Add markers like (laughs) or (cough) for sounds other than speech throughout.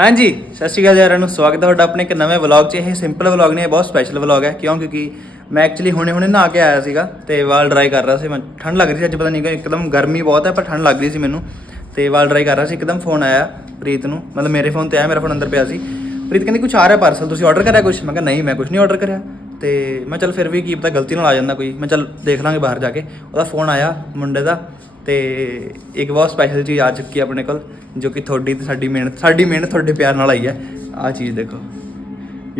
ਹਾਂਜੀ, ਸਤਿ ਸ਼੍ਰੀ ਅਕਾਲ ਸਾਰਿਆਂ ਨੂੰ, ਸਵਾਗਤ ਹੈ ਤੁਹਾਡਾ ਆਪਣੇ ਇੱਕ ਨਵੇਂ ਵਲੌਗ 'ਚ। ਇਹ ਸਿੰਪਲ ਵਲੌਗ ਨਹੀਂ, ਇਹ ਬਹੁਤ ਸਪੈਸ਼ਲ ਵਲੌਗ ਹੈ। ਕਿਉਂ? ਕਿਉਂਕਿ ਮੈਂ ਐਕਚੁਅਲੀ ਹੁਣੇ ਹੁਣੇ ਨਹਾ ਕੇ ਆਇਆ ਸੀਗਾ ਤੇ ਵਾਲ ਡਰਾਈ ਕਰ ਰਿਹਾ ਸੀ। ਮੈਂ ਠੰਡ ਲੱਗ ਰਹੀ ਸੀ, ਅੱਜ ਪਤਾ ਨਹੀਂ ਕਿ ਇੱਕਦਮ ਗਰਮੀ ਬਹੁਤ ਹੈ, ਪਰ ਠੰਡ ਲੱਗ ਰਹੀ ਸੀ ਮੈਨੂੰ। ਤੇ ਵਾਲ ਡਰਾਈ ਕਰ ਰਿਹਾ ਸੀ, ਇੱਕਦਮ ਫੋਨ ਆਇਆ ਪ੍ਰੀਤ ਨੂੰ। ਮਤਲਬ ਮੇਰੇ ਫੋਨ ਤੇ ਆਇਆ, ਮੇਰਾ ਫੋਨ ਅੰਦਰ ਪਿਆ ਸੀ। ਪ੍ਰੀਤ ਕਹਿੰਦੀ ਕੁਝ ਆ ਰਿਹਾ ਪਾਰਸਲ ਤੁਸੀਂ ਆਰਡਰ ਕਰਿਆ ਕੁਝ ਮੈਂ ਕਿਹਾ, ਨਹੀਂ, ਮੈਂ ਕੁਝ ਨਹੀਂ ਆਰਡਰ ਕਰਿਆ। ਤੇ ਮੈਂ ਚੱਲ ਫਿਰ ਵੀ ਕੀ ਪਤਾ, ਗਲਤੀ ਨਾਲ ਆ ਜਾਂਦਾ ਕੋਈ। ਮੈਂ ਚੱਲ ਦੇਖ ਲਾਂਗੇ ਬਾਹਰ ਜਾ ਕੇ। ਉਹਦਾ ਫੋਨ ਆਇਆ ਮੁੰਡੇ ਦਾ। ਤੇ ਇੱਕ ਬਹੁਤ ਸਪੈਸ਼ਲ ਚੀਜ਼ ਆ ਚੁੱਕੀ ਹੈ ਆਪਣੇ ਕੋਲ, ਜੋ ਕਿ ਤੁਹਾਡੀ ਤੇ ਸਾਡੀ ਮਿਹਨਤ ਸਾਡੀ ਮਿਹਨਤ ਤੁਹਾਡੇ ਪਿਆਰ ਨਾਲ ਆਈ ਹੈ। ਆਹ ਚੀਜ਼ ਦੇਖੋ।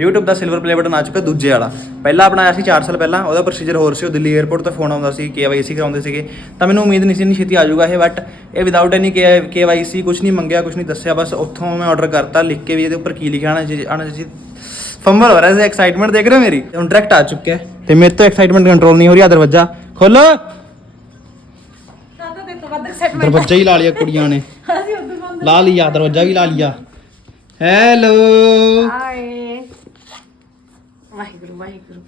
YouTube ਦਾ ਸਿਲਵਰ ਪਲੇ ਬਟਨ ਆ ਚੁੱਕਾ ਦੂਜੇ ਵਾਲਾ। ਪਹਿਲਾ ਆਪਣਾ ਆਇਆ ਸੀ 4 ਸਾਲ ਪਹਿਲਾਂ, ਉਹਦਾ ਪ੍ਰੋਸੀਜਰ ਹੋਰ ਸੀ, ਉਹ ਦਿੱਲੀ 에ਅਰਪੋਰਟ ਤੋਂ ਫੋਨ ਆਉਂਦਾ ਸੀ, KYC ਕਰਾਉਂਦੇ ਸੀਗੇ। ਤਾਂ ਮੈਨੂੰ ਉਮੀਦ ਨਹੀਂ ਸੀ ਇੰਨੀ ਛੇਤੀ ਆ ਜਾਊਗਾ ਇਹ ਬਟ ਇਹ ਵਿਦਆਊਟ ਐਨੀ KYC ਕੁਝ ਨਹੀਂ ਮੰਗਿਆ ਕੁਝ ਨਹੀਂ ਦੱਸਿਆ, ਬਸ ਉੱਥੋਂ ਮੈਂ ਆਰਡਰ ਕਰਤਾ, ਲਿਖ ਕੇ ਵੀ ਇਹਦੇ ਉੱਪਰ ਕੀ ਲਿਖਿਆ ਆਣਾ ਜੀ ਆਣਾ ਜੀ ਫੰਬਲ ਹੋ ਰਿਹਾ ਸੀ ਐਕਸਾਈਟਮੈਂਟ ਦੇਖ ਰਹੇ ਹੋ ਮੇਰੀ? ਹੁਣ ਡਾਇਰੈਕਟ ਆ ਚੁੱਕਿਆ। ਹੈ ਤੇ ਮੇਰੇ ਤੋਂ ਐਕਸਾਈਟਮੈਂਟ ਕੰਟਰੋਲ ਨਹੀਂ ਹੋ ਰਹੀ ਆ ਦਰਵਾਜ਼ਾ ਖੋਲੋ। ਦਰਵਾਜ਼ਾ ਹੀ ਲਾ ਲਿਆ ਕੁੜੀਆਂ ਨੇ। ਅਸੀਂ ਉਦੋਂ ਬੰਦ ਲਾ ਲਿਆ ਦਰਵਾਜ਼ਾ ਵੀ ਲਾ ਲਿਆ। ਹੈਲੋ ਆਏ ਵਾਹਿਗੁਰੂ ਵਾਹਿਗੁਰੂ।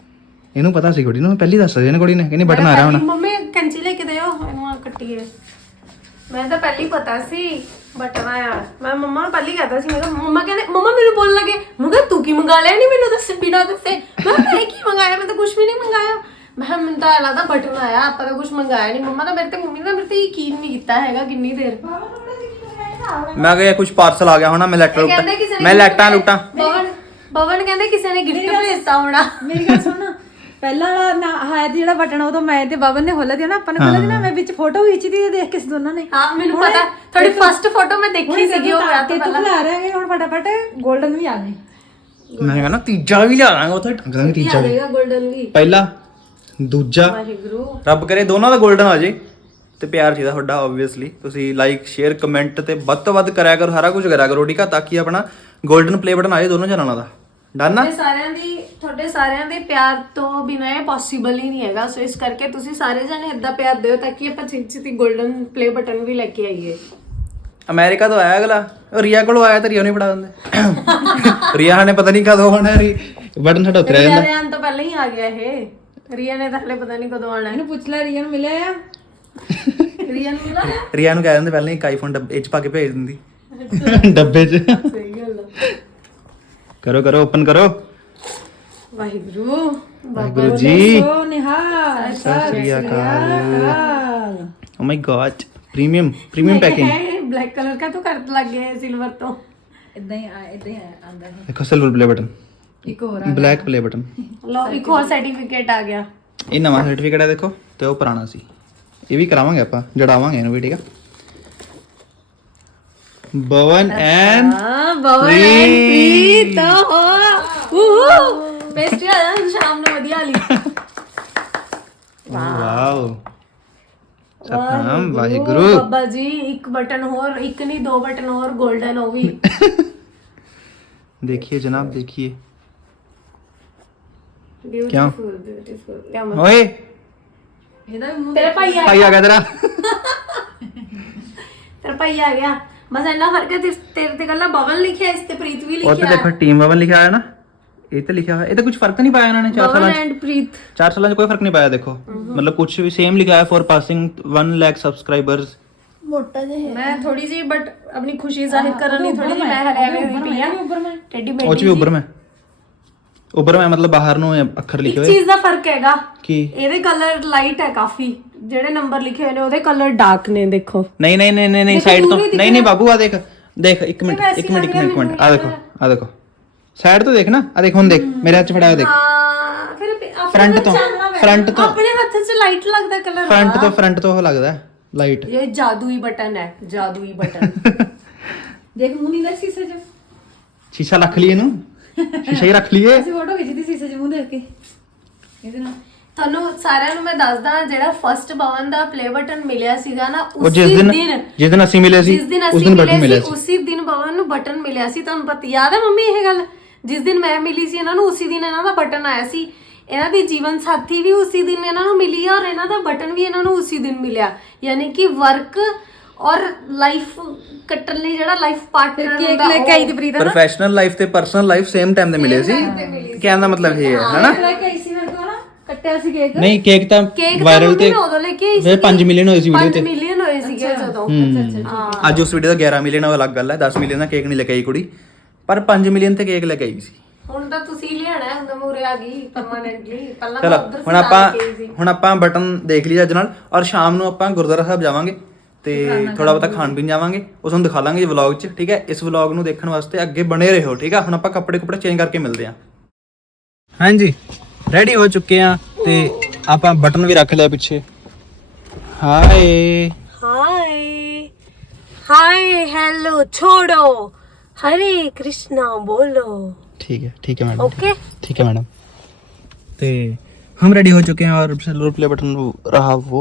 ਇਹਨੂੰ ਪਤਾ ਸੀ ਕੁੜੀ ਨੂੰ ਪਹਿਲੀ ਦੱਸ ਰਹੀ ਨੇ ਕੁੜੀ ਨੇ ਕਹਿੰਦੀ ਬਟਨ ਆ ਰਿਹਾ ਹੁਣ। ਮੰਮੀ ਕੈਂਚੀ ਲੈ ਕੇ ਦਿਓ ਇਹਨੂੰ ਆਹ ਕੱਟੀਏ। ਮੈਂ ਤਾਂ ਪਹਿਲੀ ਪਤਾ ਸੀ ਬਟਨ ਆਇਆ। ਮੈਂ ਮੰਮਾ ਨੂੰ ਪਹਿਲੀ ਕਹਤਾ ਸੀ ਮੈਂ ਕਿਹਾ ਮੰਮਾ ਕਹਿੰਦੇ ਮੰਮਾ ਮੈਨੂੰ ਬੋਲਣ ਲੱਗੇ। ਮੈਂ ਕਿਹਾ ਤੂੰ ਕੀ ਮੰਗਾ ਲਿਆ? ਨਹੀਂ ਮੈਨੂੰ ਦੱਸ ਬਿਨਾ ਦੱਸੇ। ਮੈਂ ਕਿਹਾ ਮੈਂ ਕੀ ਮੰਗਾਇਆ? ਮੈਂ ਤਾਂ ਕੁਝ ਵੀ ਨਹੀਂ ਮੰਗਾਇਆ। ਮੈਂ ਕਿਹਾ ਮੈਨੂੰ ਤਾਂ ਲੱਗਦਾ ਬਟਨ ਆਇਆ ਆਪਾਂ ਤਾਂ ਕੁਝ ਮੰਗਾਇਆ ਨਹੀਂ ਮੰਮਾ ਤਾਂ ਮੇਰੇ ਤੇ ਮੰਮੀ ਨੇ ਮੇਰੇ ਤੇ ਯਕੀਨ ਨਹੀਂ ਕੀਤਾ ਹੈਗਾ ਕਿੰਨੀ ਦੇਰ। ਮੈਂ ਕਿਹਾ ਕੁਝ ਪਾਰਸਲ ਆ ਗਿਆ ਹੋਣਾ ਮੈਂ ਲੈਟਰ ਕਹਿੰਦੇ ਕਿਸੇ ਨੇ ਮੈਂ ਲੈਟਾਂ ਲੁੱਟਾਂ। ਬਵਨ ਬਵਨ ਕਹਿੰਦੇ ਕਿਸੇ ਨੇ ਗਿਫਟ ਭੇਜਤਾ ਹੋਣਾ। ਮੇਰੀ ਗੱਲ ਸੁਣ। ਪਹਿਲਾਂ ਵਾਲਾ ਨਾ ਹੈ ਤੇ ਜਿਹੜਾ ਬਟਨ ਉਹ ਤਾਂ ਮੈਂ ਤੇ ਬਬਨ ਨੇ ਖੋਲਿਆ ਦੀ ਨਾ ਆਪਾਂ ਨੇ ਖੋਲਿਆ ਦੀ ਨਾ ਮੈਂ ਵਿੱਚ ਫੋਟੋ ਖਿੱਚੀ ਦੀ ਦੇਖ ਕੇ ਸੀ ਦੋਨਾਂ ਨੇ। ਹਾਂ ਮੈਨੂੰ ਪਤਾ। ਤੁਹਾਡੀ ਫਰਸਟ ਫੋਟੋ ਮੈਂ ਦੇਖੀ ਸੀਗੀ ਉਹ ਵਿਆਹ ਤੇ ਤੋਂ ਤੂੰ ਪਹਿਲਾਂ। ਬੁਲਾ ਰਹੇ ਹੁਣ ਫਟਾਫਟ 골ਡਨ ਵੀ ਆ ਗਏ। ਮੈਂ ਕਹਿੰਦਾ ਤੀਜਾ ਵੀ ਲਿਆ ਦਾਂਗਾ ਉੱਥੇ ਢੰਗ ਦਾਂਗੇ ਤੀਜਾ ਆ ਵੀ। ਜਾਏਗਾ 골ਡਨ ਵੀ। ਪਹਿਲਾ ਦੂਜਾ। ਵਾਹਿਗੁਰੂ। ਰੱਬ ਕਰੇ ਦੋਨਾਂ ਦਾ 골ਡਨ ਆ ਜੇ। ਤੇ ਪਿਆਰ ਚਾਹੀਦਾ ਤੁਹਾਡਾ ਆਬਵੀਅਸਲੀ ਤੁਸੀਂ ਲਾਈਕ ਸ਼ੇਅਰ ਕਮੈਂਟ ਤੇ ਵੱਧ ਤੋਂ ਵੱਧ ਕਰਿਆ ਕਰੋ ਸਾਰਾ ਕੁਝ ਕਰਿਆ ਕਰੋ। ਠੀਕ ਆ ਤਾਂ ਕਿ ਆਪਣਾ 골ਡਨ ਪਲੇ ਬਟਨ ਆਏ ਦੋਨੋਂ ਚੈਨਲਾਂ ਦਾ। ਡਨ ਨਾ ਤੁਹਾਡੇ ਸਾਰਿਆਂ ਦੀ ਤੁਹਾਡੇ ਸਾਰਿਆਂ ਦੇ ਪਿਆਰ ਤੋਂ ਬਿਨਾਂ ਇਹ ਪੋਸੀਬਲ ਹੀ ਨਹੀਂ ਹੈਗਾ। ਸੋ ਇਸ ਕਰਕੇ ਤੁਸੀਂ ਸਾਰੇ ਜਣੇ ਇਦਾਂ ਪਿਆਰ ਦਿਓ ਤਾਂ ਕਿ ਆਪਾਂ ਚਿੰਚੀ ਦੀ 골ਡਨ ਪਲੇ ਬਟਨ ਵੀ ਲੈ ਕੇ ਆਈਏ। ਅਮਰੀਕਾ ਤੋਂ ਆਇਆ ਅਗਲਾ। ਉਹ ਰੀਆ ਕੋਲੋਂ ਆਇਆ ਤੇ ਰੀਆ ਨੇ ਫੜਾ ਦਿੰਦੇ। ਰੀਆ ਨੇ ਪਤਾ ਨਹੀਂ ਕਦੋਂ ਹੋਣਾ ਰੀ। ਬਟਨ ਸਾਡਾ ਉੱਤਰਿਆ ਜਾਂਦਾ। ਤੋਂ ਪਹਿਲਾਂ ਹੀ ਆ ਗਿਆ ਇਹ। ਰੀਆ ਨੇ ਤਾਂ ਹਲੇ ਪਤਾ ਨਹੀਂ ਕਦੋਂ ਆਣਾ ਇਹਨੂੰ ਪੁੱਛ ਲੈ ਰੀਆ ਨੂੰ ਮਿਲਿਆ ਆ? ਰੀਆ ਨੂੰ ਮਿਲਾ ਰਿਆ ਨੂੰ ਕਹਿ ਦਿੰਦੇ ਪਹਿਲਾਂ ਹੀ ਇੱਕ ਆਈਫੋਨ ਡੱਬੇ 'ਚ ਪਾ ਕੇ ਭੇਜ ਦਿੰਦੀ। (laughs) ਡੱਬੇ 'ਚ। ਸਹੀ ਗੱਲ ਆ। ਕਰੋ ਕਰੋ ਓਪਨ ਕਰੋ। ਵਾਹਿਗੁਰੂ। ਵਾਹਿਗੁਰੂ ਜੀ। ਸੋ ਨਿਹਾਲ ਸਤਿ ਸ੍ਰੀ ਅਕਾਲ। ਓ my god premium premium packing ਇਹ ਬਲੈਕ ਕਲਰ ਕਾ ਤੂੰ ਕਰਤ ਲੱਗ ਗਿਆ ਸਿਲਵਰ ਤੋਂ। ਇਦਾਂ ਹੀ ਆ- ਇਦਾਂ ਹੀ ਆ- ਆਂਦਾ ਹੈ। ਦੇਖੋ ਸਿਲਵਰ ਪਲੇ ਬਟਨ ਇੱਕ ਹੋਰ ਆ ਬਲੈਕ ਪਲੇ ਬਟਨ ਲਓ ਇੱਕ ਹੋਰ ਸਰਟੀਫਿਕੇਟ ਆ ਗਿਆ। ਇਹ ਨਵਾਂ ਸਰਟੀਫਿਕੇਟ ਹੈ ਦੇਖੋ ਤੇ ਉਹ ਪੁਰਾਣਾ ਸੀ। ਇਹ ਵੀ ਕਰਾਵਾਂਗੇ ਆਪਾਂ ਜੜਾਵਾਂਗੇ ਇਹਨੂੰ ਵੀ ਠੀਕ ਆ? ਬਵਨ ਐਂਡ ਬਵਨ ਪ੍ਰੀਤ ਹੋ ਬੈਸਟ ਆ ਸ਼ਾਮ ਨੂੰ ਵਧੀਆ ਲਈ ਵਾਓ ਸਤਨਾਮ ਵਾਹਿਗੁਰੂ ਬਾਬਾ ਜੀ ਇੱਕ ਬਟਨ ਹੋਰ ਇੱਕ ਨਹੀਂ ਦੋ ਬਟਨ ਹੋਰ 골ਡਨ ਉਹ ਵੀ। (laughs) ਦੇਖੀਏ ਜਨਾਬ ਦੇਖੀਏ। ਬਿਊਟੀਫੁਲ ਓਏ। ਇਹਦਾ ਵੀ ਮੂੰਹ ਤੇਰਾ ਭਾਈ ਆ ਗਿਆ। ਤੇਰਾ। ਤੇਰਾ ਭਾਈ ਆ ਗਿਆ। ਬਸ ਇੰਨਾ ਫ਼ਰਕ ਹੈ ਤੇਰੇ ਤੇ ਕੱਲਾ ਬਵਨ ਲਿਖਿਆ ਇਸ ਤੇ ਪ੍ਰੀਤ ਵੀ ਉਹ ਤੇ ਲਿਖਿਆ। ਟੀਮ ਬਵਨ ਲਿਖਿਆ ਹੋਇਆ ਨਾ ਇਹ ਤੇ ਲਿਖਿਆ ਹੋਇਆ। ਇਹ ਤੇ ਕੁਝ ਫ਼ਰਕ ਨਹੀਂ ਪਾਇਆ ਇਹਨਾਂ ਨੇ 4 ਸਾਲਾਂ 'ਚ। ਐਂਡ ਪ੍ਰੀਤ। 4 ਸਾਲਾਂ 'ਚ ਕੋਈ ਫ਼ਰਕ ਨਹੀਂ ਪਾਇਆ ਦੇਖੋ। ਮਤਲਬ ਕੁਝ ਵੀ ਸੇਮ ਲਿਖਿਆ ਹੈ ਫॉर ਪਾਸਿੰਗ 1 ਲੱਖ ਸਬਸਕ੍ਰਾਈਬਰਸ ਮੋਟਾ ਜਿਹਾ ਹੈ। ਮੈਂ ਥੋੜੀ ਜੀ ਬਟ ਆਪਣੀ ਖੁਸ਼ੀ ਜ਼ਾਹਿਰ ਕਰਨ ਲਈ ਥੋੜੀ ਜਿਹੀ ਮੈਂ ਹਰਿਆਣੇ ਹੋਈ ਪਈ ਆ। ਟੇਡੀ ਉਹ ਚ ਵੀ ਉੱਭਰ ਮੈਂ। ਉੱਪਰ ਮੈਂ ਮਤਲਬ ਬਾਹਰ ਨੂੰ ਅੱਖਰ ਲਿਖੇ ਇੱਕ ਹੋਏ। ਚੀਜ਼ ਦਾ ਫ਼ਰਕ ਹੈਗਾ। ਕੀ? ਇਹਦੇ ਕਲਰ ਲਾਈਟ ਹੈ ਕਾਫੀ। ਜਿਹੜੇ ਨੰਬਰ ਲਿਖੇ ਹੋਏ ਨੇ ਉਹਦੇ ਕਲਰ ਡਾਰਕ ਨੇ ਦੇਖੋ। ਨਹੀਂ ਨਹੀਂ ਨਹੀਂ ਨਹੀਂ ਨਹੀਂ ਸਾਈਡ ਤੋਂ ਨਹੀਂ ਨਹੀਂ ਬਾਬੂ ਆ ਦੇਖ। ਦੇਖ ਇੱਕ ਮਿੰਟ ਇੱਕ ਮਿੰਟ ਇੱਕ ਮਿੰਟ ਇੱਕ ਮਿੰਟ। ਆ ਦੇਖੋ ਆ ਦੇਖੋ। ਸਾਈਡ ਤੋਂ ਦੇਖ ਨਾ। ਆ ਦੇਖ ਹੁਣ ਦੇਖ। ਮੇਰੇ ਹੱਥ 'ਚ ਫੜਾਇਆ ਦੇਖ। ਹਾਂ ਫਿਰ ਆਪਣੇ ਫਰੰਟ ਤੋਂ ਫਰੰਟ ਤੋਂ। ਆਪਣੇ ਹੱਥ 'ਚ ਲਾਈਟ ਲੱਗਦਾ ਕਲਰ ਫਰੰਟ ਤੋਂ ਫਰੰਟ ਤੋਂ ਉਹ ਲੱਗਦਾ ਲਾਈਟ ਇਹ ਜਾਦੂਈ ਬਟਨ ਹੈ ਜਾਦੂਈ ਬਟਨ। (laughs) ਦੇਖ ਨਹੀਂ ਲੱਗ ਸੀਸੇ ਚ। ਸ਼ੀਸ਼ਾ ਰੱਖ ਲਈ ਇਹਨੂੰ। ਸ਼ੀਸ਼ਾ ਹੀ ਰੱਖ ਲਈਏ। ਅਸੀਂ ਫੋਟੋ ਖਿੱਚੀ ਦੀ ਸੀਸੇ ਚ ਮੂੰਹ ਦੇਖ ਕੇ। ਇਹਦੇ ਨਾਲ। ਤੁਹਾਨੂੰ ਸਾਰਿਆਂ ਨੂੰ ਮੈਂ ਦੱਸਦਾ ਜਿਹੜਾ ਫਸਟ ਬਵਨ ਦਾ ਪਲੇ ਬਟਨ ਮਿਲਿਆ ਸੀਗਾ ਨਾ ਉਹ ਉਸੇ ਜਿਸ ਦਿਨ ਦਿਨ। ਜਿਸ ਦਿਨ ਅਸੀਂ ਮਿਲੇ ਸੀ ਜਿਸ ਦਿਨ ਉਸ ਦਿਨ ਬਟਨ ਮਿਲੇ ਮਿਲਿਆ ਸੀ ਸੀ। ਉਸੇ ਦਿਨ ਭਵਨ ਨੂੰ ਬਟਨ ਮਿਲਿਆ ਸੀ। ਤੁਹਾਨੂੰ ਪਤਾ ਯਾਦ ਹੈ ਮੰਮੀ ਇਹ ਗੱਲ? ਜਿਸ ਦਿਨ ਮੈਂ ਮਿਲੀ ਸੀ ਇਹਨਾਂ ਨੂੰ ਉਸੇ ਦਿਨ ਇਹਨਾਂ ਦਾ ਬਟਨ ਆਇਆ ਸੀ। ਇਹਨਾਂ ਦੀ ਜੀਵਨ ਸਾਥੀ ਵੀ ਉਸੇ ਦਿਨ ਇਹਨਾਂ ਨੂੰ ਮਿਲੀ ਔਰ ਇਹਨਾਂ ਦਾ ਬਟਨ ਵੀ ਇਹਨਾਂ ਨੂੰ ਉਸੇ ਦਿਨ ਮਿਲਿਆ। ਯਾਨੀ ਕਿ ਵਰਕ ਔਰ ਲਾਈਫ ਕੱਟਣ ਲਈ ਜਿਹੜਾ ਲਾਈਫ ਪਾਰਟਨਰ ਕੇਕ ਲੈ ਕੇ ਆਈ ਦੀ ਪ੍ਰੀਤ ਪ੍ਰੋਫੈਸ਼ਨਲ ਲਾਈਫ ਤੇ ਪਰਸਨਲ ਲਾਈਫ ਸੇਮ ਟਾਈਮ ਤੇ ਮਿਲੇ ਸੀ। ਕਹਿਣ ਦਾ ਮਤਲਬ ਇਹ ਹੈ ਹੈਨਾ ਲੈ ਕੇ ਆਈ ਸੀ ਮੇਰੇ ਕੋਲ ਨਾ ਕੱਟਿਆ ਸੀ ਕੇਕ ਨਹੀਂ ਕੇਕ ਤਾਂ ਕੇਕ ਵਾਇਰਲ ਤੇ ਨੇ ਉਦੋਂ ਲੈ ਕੇ ਆਈ ਫਿਰ 5 ਮਿਲੀਅਨ ਹੋਏ ਸੀ ਵੀਡੀਓ 5 ਤੇ। ਮਿਲੀਅਨ ਹੋਏ ਸੀਗੇ ਜਦੋਂ। ਅੱਜ ਉਸ ਵੀਡੀਓ ਦਾ 11 ਮਿਲੀਅਨ ਉਹ ਅਲੱਗ ਗੱਲ ਹੈ। 10 ਮਿਲੀਅਨ ਦਾ ਕੇਕ ਨਹੀਂ ਲੈ ਕੇ ਆਈ ਕੁੜੀ। ਪਰ 5 ਮਿਲੀਅਨ ਤੇ ਕੇਕ ਲੈ ਕੇ ਆਈ ਸੀ। ਹੁਣ ਤਾਂ ਤੁਸੀਂ ਲਿਆਣਾ ਹੈ, ਹੁਣ ਮੂਰੇ ਆ ਗਈ ਪਰਮਾਨੈਂਟਲੀ ਪਹਿਲਾਂ ਉੱਧਰ ਹੁਣ ਸੀ ਆਪਾਂ ਸੀ। ਹੁਣ ਆਪਾਂ ਬਟਨ ਦੇਖ ਲਿਆ ਅੱਜ ਨਾਲ। ਔਰ ਸ਼ਾਮ ਨੂੰ ਆਪਾਂ ਗੁਰਦੁਆਰਾ ਸਾਹਿਬ ਜਾਵਾਂਗੇ। ਤੇ ਥੋੜਾ ਬਤਾ ਖਾਣ ਪੀਣ ਜਾਵਾਂਗੇ ਉਹ ਤੁਹਾਨੂੰ ਦਿਖਾ ਲਾਂਗੇ ਵਲੌਗ 'ਚ ਠੀਕ ਹੈ? ਇਸ ਵਲੌਗ ਨੂੰ ਦੇਖਣ ਵਾਸਤੇ ਅੱਗੇ ਬਣੇ ਰਹੋ ਠੀਕ ਹੈ ਹੁਣ ਆਪਾਂ ਕੱਪੜੇ ਕੁਪੜੇ ਚੇਂਜ ਕਰਕੇ ਮਿਲਦੇ ਹਾਂ। ਹਾਂਜੀ ਰੈਡੀ ਹੋ ਚੁੱਕੇ ਆ ਤੇ ਆਪਾਂ ਬਟਨ ਵੀ ਰੱਖ ਲਿਆ ਪਿੱਛੇ। ਹਾਏ ਹਾਏ ਹਾਏ ਹੈਲੋ ਛੋੜੋ। ਹਰੇ ਕ੍ਰਿਸ਼ਨਾ ਬੋਲੋ। ठीक है ठीक है मैडम ओके ठीक है मैडम तो हम रेडी हो चुके हैं और रोल प्ले बटन रहा वो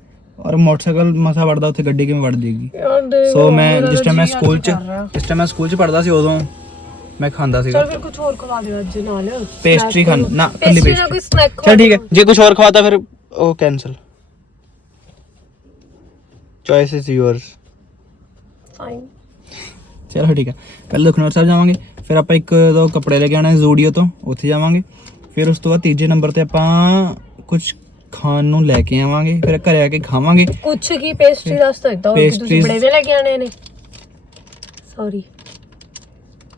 ਔਰ ਮੋਟਰਸਾਈਕਲ ਮਸਾ ਵੜਦਾ ਉੱਥੇ ਗੱਡੀ ਕਿਵੇਂ ਵੜ ਜਾਏਗੀ ਸੋ ਮੈਂ ਜਿਸ ਟਾਈਮ ਮੈਂ ਸਕੂਲ ਚ ਜਿਸ ਟਾਈਮ ਮੈਂ ਸਕੂਲ ਚ ਪੜਦਾ ਸੀ ਉਦੋਂ ਮੈਂ ਖਾਂਦਾ ਸੀਗਾ। ਚਲ ਫਿਰ ਕੁਝ ਹੋਰ ਖਵਾ ਦਿਓ ਅੱਜ ਨਾਲ। ਪੇਸਟਰੀ ਖਾਣ ਨਾ ਕੱਲੀ ਪੇਸਟਰੀ ਨਾਲ ਕੋਈ ਸਨੈਕ ਚਲ ਠੀਕ ਹੈ ਜੇ ਕੁਝ ਹੋਰ ਖਵਾਤਾ ਫਿਰ ਉਹ cancel choice is yours fine ਚਲੋ ਠੀਕ ਹੈ ਪਹਿਲਾਂ ਦੁਖਨਵਾਰ ਸਾਹਿਬ ਜਾਵਾਂਗੇ ਫਿਰ ਆਪਾਂ ਇੱਕ ਦੋ ਕੱਪੜੇ ਲੈ ਕੇ ਆਣਾ ਜ਼ੂਡੀਓ ਤੋਂ ਉੱਥੇ ਜਾਵਾਂਗੇ ਫਿਰ ਉਸ ਤੋਂ ਬਾਅਦ ਤੀਜੇ ਨੰਬਰ ਤੇ ਆਪਾਂ ਕੁਝ ਖਾਣ ਨੂੰ ਲੈ ਕੇ ਆਵਾਂਗੇ ਫਿਰ ਘਰੇ ਆ ਕੇ ਖਾਵਾਂਗੇ। ਕੁਛ ਕੀ ਪੇਸਟਰੀ ਦੱਸ ਤਾਂ ਦਿੱਤਾ ਹੋਰ ਕੀ ਤੁਸੀਂ Pastries- ਬੜੇ ਵੇ ਲੈ ਕੇ ਆਣੇ ਨੇ। ਸੌਰੀ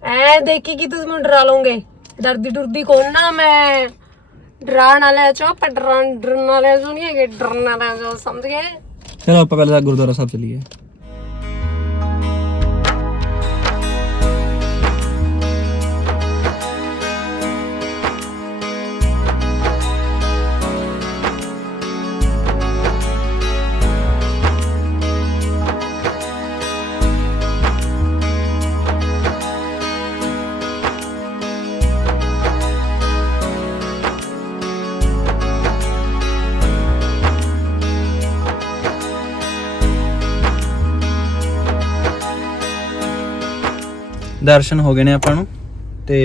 ਐ ਦੇਖੀ ਕਿ ਤੁਸੀਂ ਮੈਨੂੰ ਡਰਾ ਲਓਗੇ? ਡਰਦੀ ਡਰਦੀ ਕੋਣ ਨਾ ਮੈਂ? ਡਰਾਣ ਵਾਲਿਆਂ ਚੋਂ ਪਰ ਡਰਨ ਡਰਨ ਵਾਲਿਆਂ ਚੋਂ ਨਹੀਂ ਹੈਗੇ ਡਰਨ ਵਾਲਿਆਂ ਚੋਂ ਸਮਝ ਗਏ? ਚਲੋ ਆਪਾਂ ਪਹਿਲਾਂ ਗੁਰਦੁਆਰਾ ਸਾਹਿਬ ਚਲੀਏ। ਦਰਸ਼ਨ ਹੋ ਗਏ ਨੇ ਆਪਾਂ ਨੂੰ ਤੇ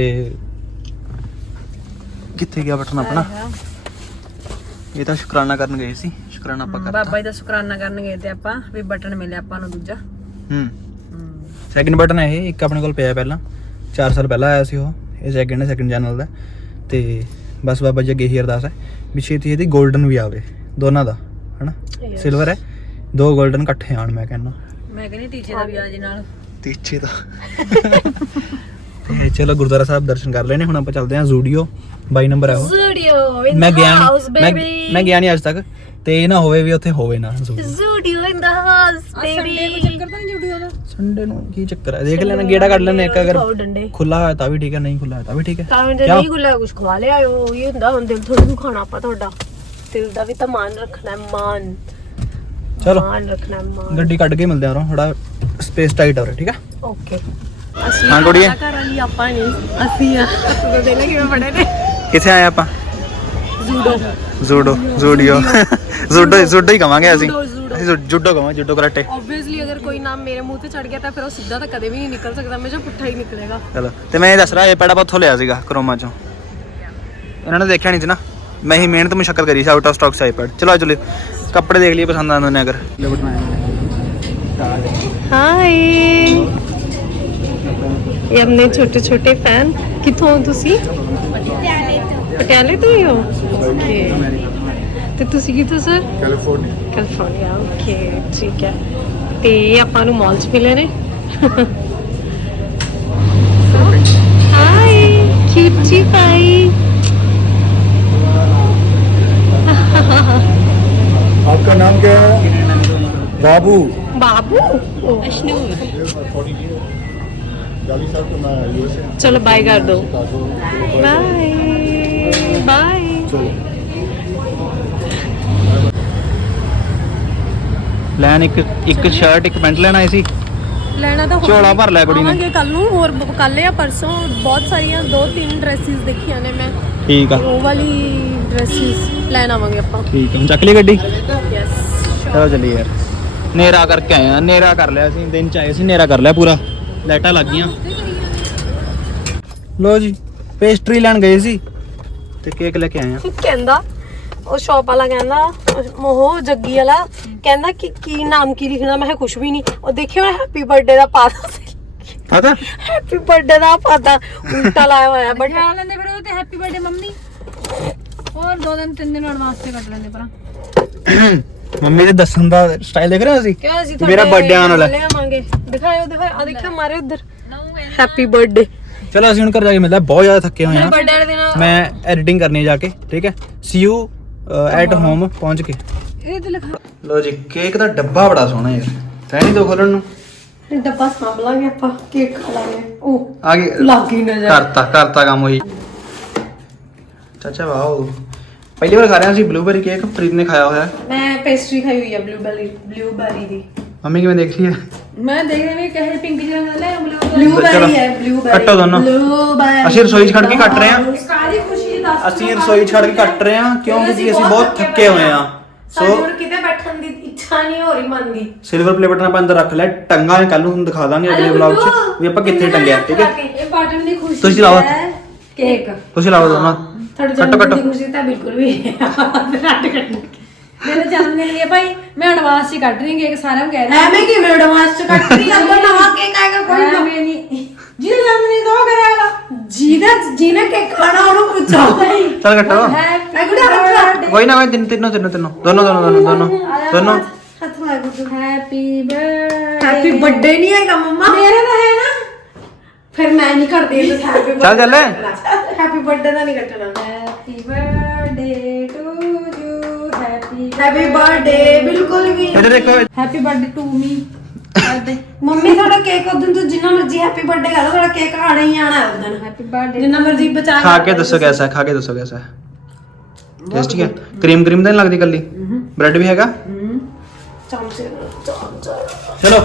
ਕਿੱਥੇ ਗਿਆ ਬਟਨ ਆਪਣਾ? ਇਹ ਤਾਂ ਸ਼ੁਕਰਾਨਾ ਕਰਨ ਗਏ ਸੀ ਸ਼ੁਕਰਾਨਾ ਆਪਾਂ ਕਰਤਾ। ਬਾਬਾ ਜੀ ਦਾ ਸ਼ੁਕਰਾਨਾ ਕਰਨ ਗਏ ਤੇ ਆਪਾਂ ਵੀ ਬਟਨ ਮਿਲਿਆ ਆਪਾਂ ਨੂੰ ਦੂਜਾ। ਹੂੰ। ਸੈਕਿੰਡ ਬਟਨ ਹੈ ਇਹ ਇੱਕ ਆਪਣੇ ਕੋਲ ਪਿਆ ਪਹਿਲਾਂ 4 ਸਾਲ ਪਹਿਲਾਂ ਆਇਆ ਸੀ ਉਹ ਇਹ ਸੈਕਿੰਡ ਹੈ ਸੈਕਿੰਡ ਚੈਨਲ ਦਾ। ਤੇ ਬਸ ਬਾਬਾ ਜੀ ਅੱਗੇ ਹੀ ਅਰਦਾਸ ਹੈ ਵੀ ਛੇਤੀ ਇਹਦੀ 골ਡਨ ਵੀ ਆਵੇ ਦੋਨਾਂ ਦਾ ਹਨਾ. ਸਿਲਵਰ ਹੈ ਦੋ 골ਡਨ ਇਕੱਠੇ ਆਣ ਮੈਂ ਕਹਿੰਦਾ। ਮੈਂ ਕਹਿੰਦੀ ਟੀਚੇ ਦਾ ਵੀ ਆ ਜੀ ਨਾਲ। ਤੀਚੇ ਦਾ ਤੇ। ਚਲੋ ਗੁਰਦੁਆਰਾ ਸਾਹਿਬ ਦਰਸ਼ਨ ਕਰ ਲੈਣੇ ਹੁਣ ਆਪਾਂ ਚੱਲਦੇ ਹਾਂ ਜ਼ੂਡੀਓ। 22 ਨੰਬਰ ਹੈ ਉਹ। ਜ਼ੂਡੀਓ ਇਨ ਮੈਂ ਦ ਗਿਆ ਹਾਊਸ ਨਹੀਂ ਮੈਂ ਬੇਬੀ ਮੈਂ ਗਿਆ ਨਹੀਂ ਅੱਜ ਤੱਕ ਤੇ ਇਹ ਨਾ ਹੋਵੇ ਵੀ ਉੱਥੇ ਹੋਵੇ ਨਾ Zudio. Zudio in the house baby ਚੱਕਰ ਤਾਂ ਨਹੀਂ ਜੁੜੀ ਉਹਦਾ ਸੰਡੇ ਨੂੰ ਕੀ ਚੱਕਰ ਹੈ ਦੇਖ ਲੈਣਾ ਗੇੜਾ ਕੱਢ ਲੈਣਾ ਇੱਕ ਅਗਰ ਖੁੱਲਾ ਹੋਇਆ ਤਾਂ ਵੀ ਠੀਕ ਹੈ ਨਹੀਂ ਖੁੱਲਾ ਹੋਇਆ ਤਾਂ ਵੀ ਠੀਕ ਹੈ ਤਾਂ? ਨਹੀਂ ਗੁੱਲਾ ਕੁਝ ਖਵਾ ਲਿਆ ਉਹ ਇਹ ਹੁੰਦਾ ਹੁਣ ਦਿਲ ਥੋੜੀ ਨੂੰ ਖਾਣਾ ਆਪਾਂ ਤੁਹਾਡਾ। ਦਿਲ ਦਾ ਵੀ ਤਾਂ ਮਾਨ ਰੱਖਣਾ ਹੈ ਮਾਨ ਚਲੋ। ਮਾਨ ਰੱਖਣਾ ਹੈ ਮਾਨ ਗੱਡੀ ਕੱਢ ਕੇ ਮਿਲਦੇ ਆ ਰੋ ਥੋੜਾ ਸਪੇਸ ਟਾਈਟ ਹੋ ਰਿਹਾ ਠੀਕ ਹੈ ਓਕੇ ਅਸੀਂ ਹਾਂ, ਕੁੜੀਏ। ਘਰ ਵਾਲੀ ਆਪਾਂ ਨਹੀਂ ਅਸੀਂ ਆ। ਤੂੰ ਦੇ ਲੈ ਕਿਵੇਂ ਪੜੇ ਨੇ ਕਿੱਥੇ ਆਏ ਆਪਾਂ? ਜੂਡੋ ਜ਼ੂਡੋ ਜ਼ੂਡੀਓ ਜ਼ੂਡੋ ਜ਼ੂਡੋ ਹੀ ਕਵਾਂਗੇ ਅਸੀਂ। ਅਸੀਂ ਜੁੱਡੋ ਕਵਾਂਗੇ ਜੁੱਡੋ ਕਰਾਟੇ। ਆਬਵੀਅਸਲੀ ਅਗਰ ਕੋਈ ਨਾਮ ਮੇਰੇ ਮੂੰਹ ਤੇ ਚੜ ਗਿਆ ਤਾਂ ਫਿਰ ਉਹ ਸਿੱਧਾ ਤਾਂ ਕਦੇ ਵੀ ਨਹੀਂ ਨਿਕਲ ਸਕਦਾ ਹਮੇਸ਼ਾ ਪੁੱਠਾ ਹੀ ਨਿਕਲੇਗਾ। ਚਲੋ ਤੇ ਮੈਂ ਇਹ ਦੱਸ ਰਿਹਾ ਇਹ ਪੈੜਾ ਉੱਥੋਂ ਲਿਆ ਸੀਗਾ ਕਰੋਮਾ ਚੋਂ। ਇਹਨਾਂ ਨੇ ਦੇਖਿਆ ਨਹੀਂ ਸੀ ਨਾ? ਮੈਂ ਹੀ ਮਿਹਨਤ ਮੁਸ਼ਕਲ ਕਰੀ ਸੀ ਆਊਟ ਆਫ ਸਟਾਕ ਆਈਪੈਡ ਚਲੋ ਚਲੋ ਕੱਪੜੇ ਦੇਖ ਲਈਏ ਪਸੰਦ ਆਉਂਦੇ ਨੇ ਅਗਰ। ਹਾਈ ਇਹ ਆਪਣੇ ਛੋਟੇ ਛੋਟੇ ਫੈਨ ਕਿੱਥੋਂ ਹੋ ਤੁਸੀਂ? ਪਟਿਆਲੇ ਤੋਂ ਪਟਿਆਲੇ ਤੋਂ ਹੀ ਹੋ? ਓਕੇ ਤੇ ਤੁਸੀਂ ਕਿੱਥੋਂ ਸਰ ਕੈਲੀਫੋਰਨੀਆ ਕੈਲੀਫੋਰਨੀਆ ਓਕੇ ਠੀਕ ਹੈ। ਤੇ ਇਹ ਆਪਾਂ ਨੂੰ ਮਾਲ 'ਚ ਮਿਲੇ ਨੇ ਹਾਈ ਕਿਊਟੀ ਪਾਈ बाबू ਬਾਬੂ चालीस साल तो मैं यूएसए ਚਲੋ ਬਾਏ ਕਰ ਦੋ ਬਾਏ ਬਾਏ ਲੈਣ ਇੱਕ ਇੱਕ ਸ਼ਰਟ ਇੱਕ ਪੈਂਟ ਲੈਣ ਆਏ ਸੀ ਲੈਣਾ ਤਾਂ ਝੋਲਾ ਭਰ ਲਿਆ ਕੁੜੀ ਨੇ। ਆਵਾਂਗੇ ਕੱਲ ਨੂੰ ਹੋਰ ਕੱਲ ਜਾਂ ਪਰਸੋਂ ਬਹੁਤ ਸਾਰੀਆਂ ਦੋ ਤਿੰਨ ਡਰੈਸਿਸ ਦੇਖੀਆਂ ਨੇ ਮੈਂ ਠੀਕ ਆ ਉਹ ਵਾਲੀ ਡਰੈਸਿਸ ਲੈਣ ਆਵਾਂਗੇ ਆਪਾਂ ਠੀਕ ਹੈ ਹੁਣ ਚੱਕ ਲਈ ਗੱਡੀ ਯੈਸ ਚਲੋ ਚੱਲੀ ਯਾਰ ਨੇਰਾ ਕਰਕੇ ਆਏ ਆ ਨੇਰਾ ਕਰ ਲਿਆ ਸੀ ਦਿਨ ਚ ਆਏ ਸੀ ਨੇਰਾ ਕਰ ਲਿਆ ਪੂਰਾ। ਲਾਈਟਾਂ ਲੱਗ ਗਈਆਂ। ਲੋ ਜੀ ਪੇਸਟਰੀ ਲੈਣ ਗਏ ਸੀ ਤੇ ਕੇਕ ਲੈ ਕੇ ਆਏ ਆ। ਕਹਿੰਦਾ ਉਹ ਸ਼ਾਪ ਵਾਲਾ ਕਹਿੰਦਾ ਉਹ ਜੱਗੀ ਵਾਲਾ ਕਹਿੰਦਾ ਕਿ ਕੀ ਨਾਮ ਕੀ ਲਿਖਣਾ ਮੈਂ ਕਿਹਾ ਕੁਝ ਵੀ ਨਹੀਂ ਉਹ ਦੇਖਿਓ ਹੈਪੀ ਬਰਥਡੇ ਦਾ ਪਾਤਾ ਸੀ। ਪਤਾ? ਹੈਪੀ ਬਰਥਡੇ ਦਾ ਪਾਤਾ ਉਲਟਾ ਲਾਇਆ ਹੋਇਆ ਬਟ ਖਾ ਲੈਂਦੇ ਫਿਰ ਉਹਦੇ ਤੇ ਹੈਪੀ ਬਰਥਡੇ ਮੰਮੀ। ਹੋਰ ਦੋ ਦਿਨ ਤਿੰਨ ਦਿਨ ਐਡਵਾਂਸ ਤੇ ਕੱਟ ਲੈਂਦੇ ਪਰਾਂ (coughs) ਮੰਮੀ ਦੇ ਦੱਸਣ ਦਾ ਸਟਾਈਲ ਦੇਖ ਰਹੇ ਹੋ ਤੁਸੀਂ ਕਿਉਂ ਅਸੀਂ ਮੇਰਾ birthday ਆਉਣ ਵਾਲਾ। ਹੈ। ਲਿਆਵਾਂਗੇ ਦਿਖਾਇਓ ਦਿਖਾਇਓ। ਆ ਦੇਖਿਓ ਮਾਰੇ ਉਧਰ ਹੈਪੀ ਬਰਥਡੇ ਚਲੋ ਅਸੀਂ ਹੁਣ ਘਰ ਜਾ ਕੇ ਮਿਲਦੇ ਹਾਂ। ਬਹੁਤ ਜ਼ਿਆਦਾ ਥੱਕੇ ਹੋਏ ਹਾਂ। ਬਰਥਡੇ ਵਾਲੇ ਦਿਨ ਮੈਂ ਐਡੀਟਿੰਗ ਕਰਨੀ ਹੈ ਜਾ ਕੇ ਠੀਕ ਹੈ? ਸੀ ਯੂ ਐਟ ਹੋਮ ਪਹੁੰਚ ਕੇ। ਇਹ ਤੇ ਲਿਖਾ। ਲੋ ਜੀ ਕੇਕ ਦਾ ਡੱਬਾ ਬੜਾ ਸੋਹਣਾ ਯਾਰ। ਹੈ ਨਹੀਂ ਦੋ ਖੋਲਣ ਨੂੰ? ਡੱਬਾ ਸਾਂਭ ਲਾਂਗੇ ਆਪਾਂ ਕੇਕ ਖਾ ਲਾਂਗੇ। ਉਹ ਆ ਗਈ ਲੱਗੀ ਨਜ਼ਰ ਕਰਤਾ ਕਰਤਾ ਕੰਮ ਹੋਈ ਚਾਚਾ ਵਾਓ। ਪਹਿਲੀ ਵਾਰ ਖਾ ਰਿਹਾ ਸੀ ਬਲੂਬੇਰੀ ਕੇਕ ਪ੍ਰੀਤ ਨੇ ਖਾਇਆ ਹੋਇਆ ਹੈ। ਮੈਂ ਪੇਸਟਰੀ ਖਾਈ ਹੋਈ ਆ ਬਲੂਬੈਰੀ ਬਲੂਬੈਰੀ ਦੀ ਮੰਮੀ ਕਿਵੇਂ ਦੇਖ ਰਹੀ ਹੈ ਮੈਂ ਦੇਖ ਰਹੀ ਹਾਂ ਕਹੇ ਪਿੰਕ ਜਿਹਾ ਰੰਗ ਲੈ ਬਲੂ ਚਲੋ। ਬਲੂਬੈਰੀ ਹੈ ਬਲੂਬੈਰੀ ਕੱਟੋ ਦੋਨੋਂ। ਬਲੂਬੈਰੀ ਅਸੀਂ ਰਸੋਈ 'ਚ ਖੜ ਕੇ ਕੱਟ ਰਹੇ ਹਾਂ ਕਾਦੀ ਖੁਸ਼ੀ ਦੱਸ ਅਸੀਂ ਰਸੋਈ 'ਚ ਖੜ ਕੇ ਕੱਟ ਰਹੇ ਹਾਂ ਕਿਉਂਕਿ ਜੀ ਅਸੀਂ ਬਹੁਤ ਥੱਕੇ ਹੋਏ ਹਾਂ ਸੋ ਸੋ ਹੁਣ ਕਿਤੇ ਬੈਠਣ ਦੀ ਇੱਛਾ ਨਹੀਂ ਹੋ ਰਹੀ ਮਨ ਦੀ ਸਿਲਵਰ ਪਲੇ ਬਟਨ ਆਪਾਂ ਅੰਦਰ ਰੱਖ ਲਿਆ ਟੰਗਾ ਕੱਲ ਨੂੰ ਤੁਹਾਨੂੰ ਦਿਖਾ ਦਾਂਗੇ ਅਗਲੇ ਵਲੌਗ 'ਚ ਵੀ ਆਪਾਂ ਕਿੱਥੇ ਟੰਗਿਆ ਠੀਕ ਹੈ ਇਹ ਬਟਨ ਦੀ ਖੁਸ਼ੀ ਤੁਸੀਂ ਲਾਓ। ਹੈ ਕੇਕ ਤੁਸੀਂ ਲਾਓ ਦੋਨੋਂ ਤੁਹਾਡੇ ਕੱਟੋ ਜਨਮ ਕੱਟੋ ਦੀ ਖੁਸ਼ੀ ਤਾਂ ਬਿਲਕੁਲ ਵੀ ਰੱਟ ਕੱਟਣੀ ਮੇਰੇ ਜਨਮ ਦਿਨ ਲਈ ਹੈ ਭਾਈ ਮੈਂ ਐਡਵਾਂਸ ਹੀ ਕੱਢ ਰਹੀ ਹਾਂ ਕੇਕ ਸਾਰਿਆਂ ਨੂੰ ਕਹਿ ਰਹੀ ਐਵੇਂ ਕਿਵੇਂ ਐਡਵਾਂਸ ਚ ਕੱਟ ਰਹੀ ਆ? ਨਵਾਂ ਕੇਕ ਆਏਗਾ ਕੋਈ ਨਾ ਐਵੇਂ ਨਹੀਂ। ਜਿਹਦਾ ਜਨਮ ਦਿਨ ਦੋ ਕਰਾਂਗਾ ਜਿਹਦਾ ਜਿਹਨੇ ਕੇਕ ਖਾਣਾ ਉਹਨੂੰ ਪੁੱਛੋ। ਭਾਈ ਚੱਲ ਕੱਟੋ ਐ ਗੁੜਾ ਹੱਥ ਲਾ। ਕੋਈ ਨਾ ਕੋਈ ਤਿੰਨ ਤਿੰਨੋਂ ਤਿੰਨੋਂ ਤਿੰਨੋਂ। ਦੋਨੋਂ ਦੋਨੋਂ ਦੋਨੋਂ ਦੋਨੋਂ। ਦੋਨੋਂ। ਹੱਥ ਲਾ Guddu. Happy birthday happy birthday ਨਹੀਂ ਹੈਗਾ ਮੰਮਾ। ਮੇਰਾ ਤਾਂ ਹੈ ਨਾ। ਫਿਰ ਮੈਂ ਨਹੀਂ ਕਰਦੀ ਇਹ ਹੈਪੀ ਚੱਲ ਚੱਲ ਹੈਪੀ ਬਰਥਡੇ ਦਾ ਨਹੀਂ ਕੱਟਣਾ। Happy birthday to you happy happy birthday ਬਿਲਕੁਲ ਵੀ ਇੱਧਰ ਦੇਖੋ ਹੈਪੀ ਬਰਥਡੇ ਟੂ ਮੀ ਕਰਦੇ ਮੰਮੀ ਤੁਹਾਡਾ ਕੇਕ ਉਦੋਂ ਤੋਂ ਜਿੰਨਾ ਮਰਜ਼ੀ ਹੈਪੀ ਬਰਥਡੇ ਕਰ ਲਓ ਤੁਹਾਡਾ ਕੇਕ ਆਣਾ ਹੀ ਆਣਾ ਹੈ ਉਦੋਂ ਹੈਪੀ ਬਰਥਡੇ ਜਿੰਨਾ ਮਰਜ਼ੀ ਬਚਾ ਖਾ ਕੇ ਦੱਸੋ ਕੈਸਾ ਹੈ ਖਾ ਕੇ ਦੱਸੋ ਕੈਸਾ ਹੈ ਟੇਸਟੀ ਹੈ? ਕਰੀਮ ਕਰੀਮ ਤਾਂ ਨਹੀਂ ਲੱਗਦੀ ਕੱਲੀ ਬ੍ਰੈਡ ਵੀ ਹੈਗਾ? ਚਮਚੇ ਨਾਲ ਚਮਚਾ। ਚਲੋ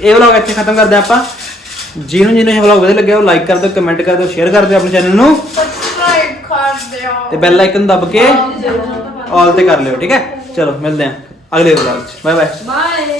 ਇਹ ਵਲੌਗ ਇੱਥੇ ਖਤਮ ਕਰਦੇ ਹਾਂ ਆਪਾਂ। ਜਿਹਨੂੰ ਜਿਹਨੂੰ ਇਹ ਵਲੌਗ ਵਧੀਆ ਲੱਗਿਆ ਉਹ ਲਾਈਕ ਕਰ ਦਿਓ ਕਮੈਂਟ ਕਰ ਦਿਓ ਸ਼ੇਅਰ ਕਰ ਦਿਓ ਆਪਣੇ ਚੈਨਲ ਨੂੰ। ਸਬਸਕ੍ਰਾਈਬ ਕਰ ਦਿਓ। ਤੇ ਬੈਲ ਆਈਕਨ ਦਬ ਕੇ ਆਲ ਤੇ ਕਰ ਲਿਓ ਠੀਕ ਹੈ? ਚਲੋ ਮਿਲਦੇ ਹਾਂ ਅਗਲੇ ਵਲੌਗ 'ਚ। Bye bye bye